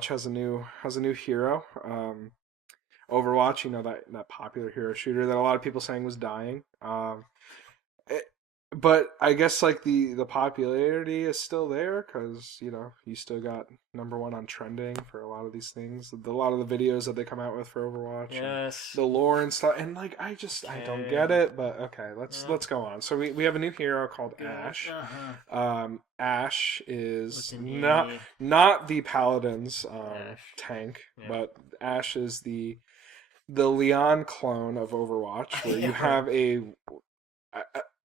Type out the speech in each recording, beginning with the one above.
Overwatch has a new hero. Overwatch, that popular hero shooter that a lot of people saying was dying. It, but I guess like the popularity is still there because you still got number one on trending for a lot of these things. A lot of the videos that they come out with for Overwatch and Yes. the lore and stuff. And like I don't get Okay. it, but okay, No. let's go on. So we have a new hero called Good. Ashe. Uh-huh. Ashe With is an not E. not the Paladin's Ash. tank, Yeah. but Ashe is the Lian clone of Overwatch, where you Yeah, right. have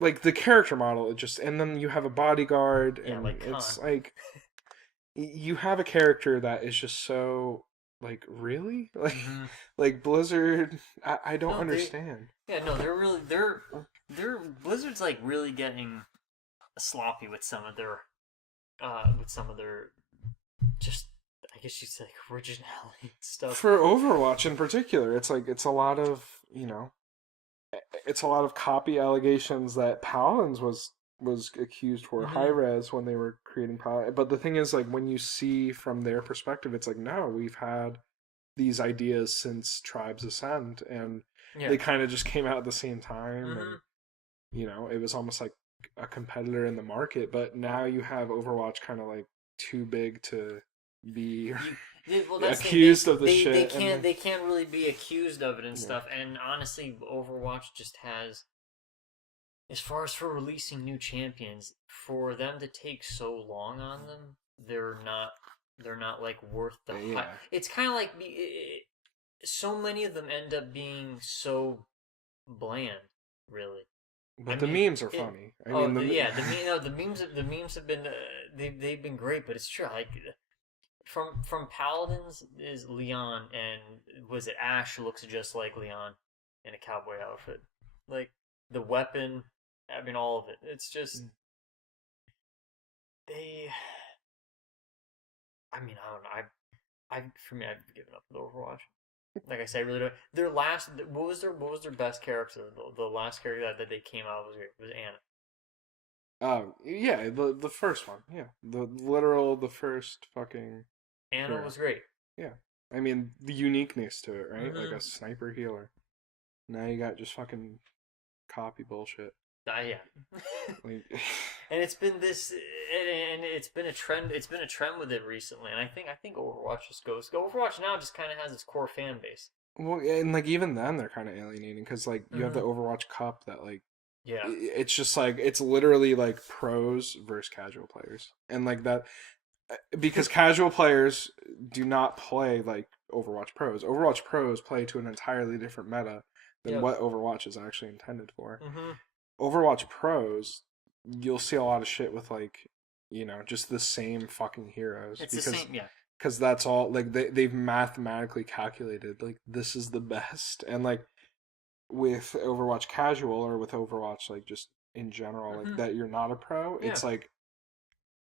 like the character model, and then you have a bodyguard, Yeah, and like Khan. it's like you have a character that is just so like really Mm-hmm. like Blizzard. I don't No, they. understand. Yeah, no, they're really they're Blizzard's like really getting sloppy with some of their just I guess you'd say like originality and stuff. For Overwatch in particular, it's like it's a lot of it's a lot of copy allegations that Paladins was accused for high Mm-hmm. res when they were creating Paladin. But the thing is, like when you see from their perspective, it's like no, we've had these ideas since Tribes Ascend, and Yeah. they kind of just came out at the same time, and Mm-hmm. it was almost like a competitor in the market. But now you have Overwatch kind of like too big to be Well, that's the thing. accused of the shit, and They can't really be accused of it and yeah, stuff. And honestly, Overwatch just has, as far as for releasing new champions, for them to take so long on them, they're not like worth the hype. yeah. It's kind of like so many of them end up being so bland, really. I But the mean, memes are it. funny. I Oh, mean, yeah, the memes have been they've been great, but it's true. Like from Paladins is Leon, and was it Ashe looks just like Leon in a cowboy outfit. Like the weapon, I mean all of it. It's just they. I mean I don't know. I for me I've given up with Overwatch. Like I said, I really don't. Their last what was their best character? The last character that they came out was Anna. yeah, the first one, yeah, the first fucking Anna hero, was great. yeah. I mean, the uniqueness to it, right? Like a Mm-hmm. sniper healer. Now you got just fucking copy bullshit. Yeah. Like, And it's been this, and it's been a trend. It's been a trend with it recently, and I think Overwatch just goes. Overwatch now just kind of has its core fan base. well, and like even then they're kind of alienating because like you have the Mm-hmm. Overwatch Cup that like Yeah. it's just like it's literally like pros versus casual players, and like that because casual players do not play like Overwatch pros. Overwatch pros play to an entirely different meta than Yep. what Overwatch is actually intended for. Mm-hmm. Overwatch pros, you'll see a lot of shit with like, just the same fucking heroes It's the same. Yeah. because that's all like they've mathematically calculated like this is the best. And like with Overwatch casual or with Overwatch like just in general like Mm-hmm. that you're not a pro, Yeah. it's like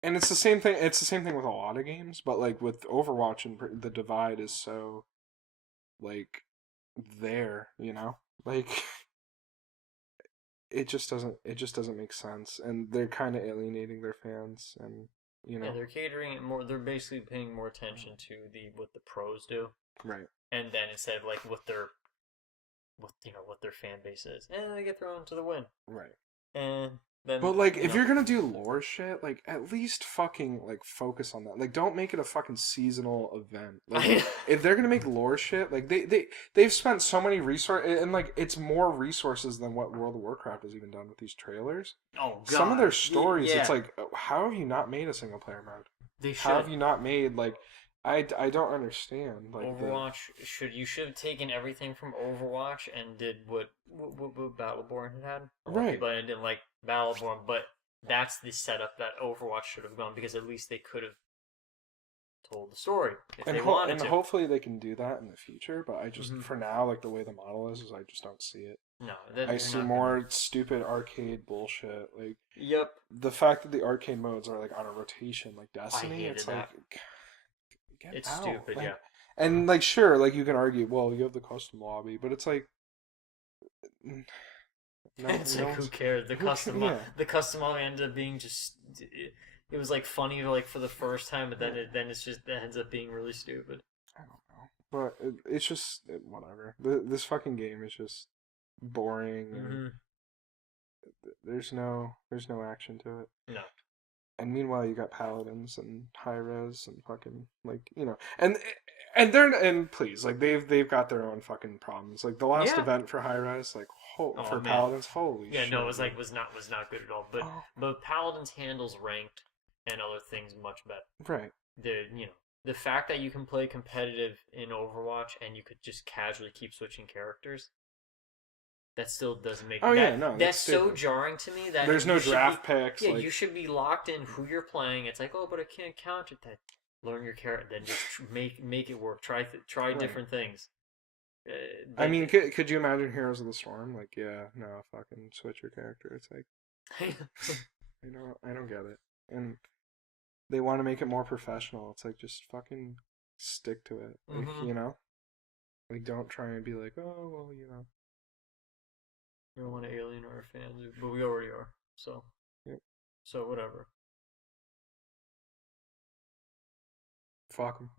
and it's the same thing. It's the same thing with a lot of games, but like with Overwatch, and the divide is so like there, like it just doesn't make sense, and they're kind of alienating their fans, and you Yeah. know, They're catering it more. They're basically paying more attention to the what the pros do, right. and then instead of like what their fan base is, and they get thrown to the wind, Right. and then But like if you're gonna do lore shit, like at least fucking like focus on that. Like don't make it a fucking seasonal event. Like I. if they're gonna make lore shit, like they've spent so many resources and like it's more resources than what World of Warcraft has even done with these trailers. Oh Some of God. their stories, it's Yeah. like how have you not made a single player mode? They How should. have you not made like I don't understand like the Overwatch should have taken everything from Overwatch and did what Battleborn had. A lot of right. people didn't like Battleborn, but that's the setup that Overwatch should have gone because at least they could have told the story if And they wanted and to. hopefully they can do that in the future, but I just Hmm. for now like the way the model is I just don't see it. No, I they're see not gonna. more stupid arcade bullshit. Like Yep, the fact that the arcade modes are like on a rotation, like I Destiny, hated it's like that. get It's out. stupid. Like Yeah, and like sure, like you can argue, well, you have the custom lobby, but it's like no it's like no who cares? yeah. The custom all ended up being just it was like funny like for the first time, but then it's just it ends up being really stupid. I don't know, but it's just whatever. This fucking game is just boring, and Mm-hmm. there's no action to it. No. And meanwhile, you got paladins and high res and fucking like and they're and please like they've got their own fucking problems. Like the last Yeah. event for high res, like Oh for man. paladins, holy Yeah. shit, No, it was dude. like was not good at all. But Oh, Paladins handles ranked and other things much better. right. The fact that you can play competitive in Overwatch and you could just casually keep switching characters, that still doesn't make Oh yeah, that no, that's that's so stupid. jarring to me that There's you no should draft be picks. yeah, Like you should be locked in who you're playing. It's like, oh, but I can't count it. That learn your character, then just make it work. Try right. different things. I Then mean, could you imagine Heroes of the Storm? Like, yeah, no, fucking switch your character. It's like I don't get it. And they want to make it more professional. It's like just fucking stick to it. Like, mm-hmm. Like don't try and be like, oh well, We don't want to alienate our fans, but we already are. So Yep. so whatever. Fuck 'em.